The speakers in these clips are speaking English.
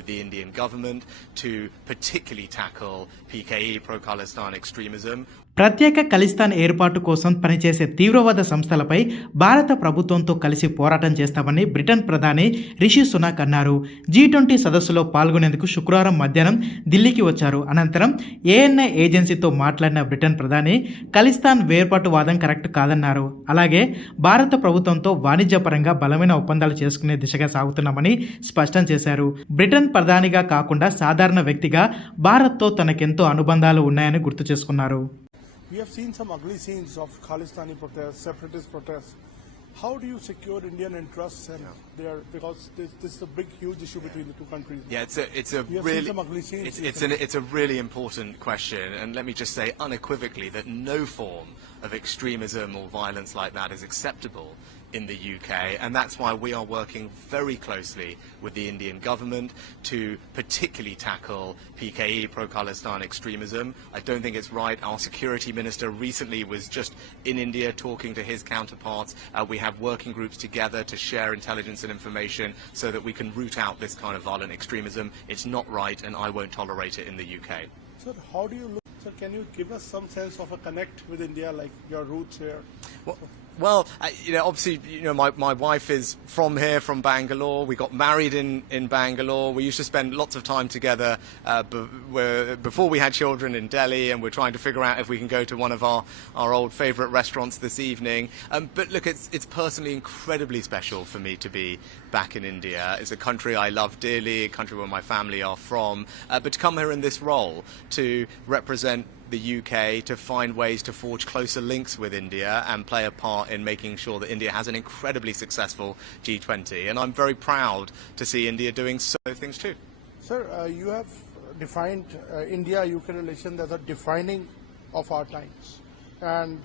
with the Indian government to particularly tackle PKE, pro-Khalistan extremism. ప్రత్యేక ఖలిస్తాన్ ఏర్పాటు కోసం పనిచేసే తీవ్రవాద సంస్థలపై భారత ప్రభుత్వంతో కలిసి పోరాటం చేస్తామని బ్రిటన్ ప్రధాని రిషి సునాక్ అన్నారు. G20 సదస్సులో పాల్గొనేందుకు శుక్రవారం మధ్యాహ్నం ఢిల్లీకి వచ్చారు. అనంతరం ANI ఏజెన్సీతో మాట్లాడిన బ్రిటన్ ప్రధాని ఖలిస్తాన్ వేర్పాటువాదం కరెక్ట్ కాదన్నారు. అలాగే భారత ప్రభుత్వంతో వాణిజ్యపరంగా బలమైన ఒప్పందాలు చేసుకునే దిశగా సాగుతున్నామని స్పష్టం చేశారు. బ్రిటన్ ప్రధానిగా కాకుండా సాధారణ వ్యక్తిగా భారత్తో తనకెంతో అనుబంధాలు ఉన్నాయని గుర్తు చేసుకున్నారు. We have seen some ugly scenes of Khalistani protests, separatist protests. How do you secure Indian interests and because this is a big, huge issue between the two countries? Yeah, it's a really important question, and let me just say unequivocally that no form of extremism or violence like that is acceptable in the UK, and that's why we are working very closely with the Indian government to particularly tackle PKE, pro-Khalistan extremism. I don't think it's right. Our security minister recently was just in India talking to his counterparts. We have working groups together to share intelligence and information so that we can root out this kind of violent extremism. It's not right, and I won't tolerate it in the UK. Sir, how do you look? Sir, can you give us some sense of a connect with India, like your roots here? Well, obviously, my wife is from here, from Bangalore. We got married in Bangalore. We used to spend lots of time together before we had children in Delhi, and we're trying to figure out if we can go to one of our old favourite restaurants this evening. But look, it's personally incredibly special for me to be back in India. It's a country I love dearly, a country where my family are from. But to come here in this role, to represent the UK, to find ways to forge closer links with India and play a part in making sure that India has an incredibly successful G20. And I'm very proud to see India doing so things too. Sir, you have defined India-UK relations as a defining of our times. And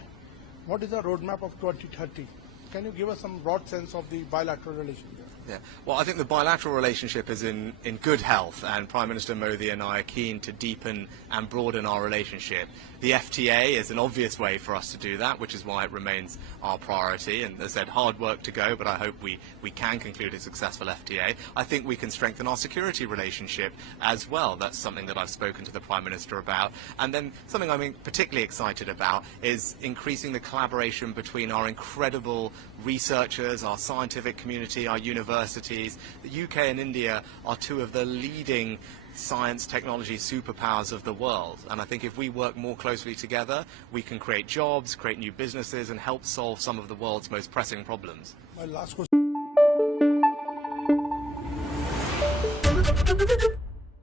what is the roadmap of 2030? Can you give us some broad sense of the bilateral relation there? Yeah. Well, I think the bilateral relationship is in good health, and Prime Minister Modi and I are keen to deepen and broaden our relationship. The FTA is an obvious way for us to do that, which is why it remains our priority. And as I said, hard work to go, but I hope we can conclude a successful FTA. I think we can strengthen our security relationship as well. That's something that I've spoken to the Prime Minister about. And then something I'm particularly excited about is increasing the collaboration between our incredible researchers, our scientific community, our universities. The UK and India are two of the leading science technology superpowers of the world, and I think if we work more closely together, we can create jobs, create new businesses, and help solve some of the world's most pressing problems. My last question.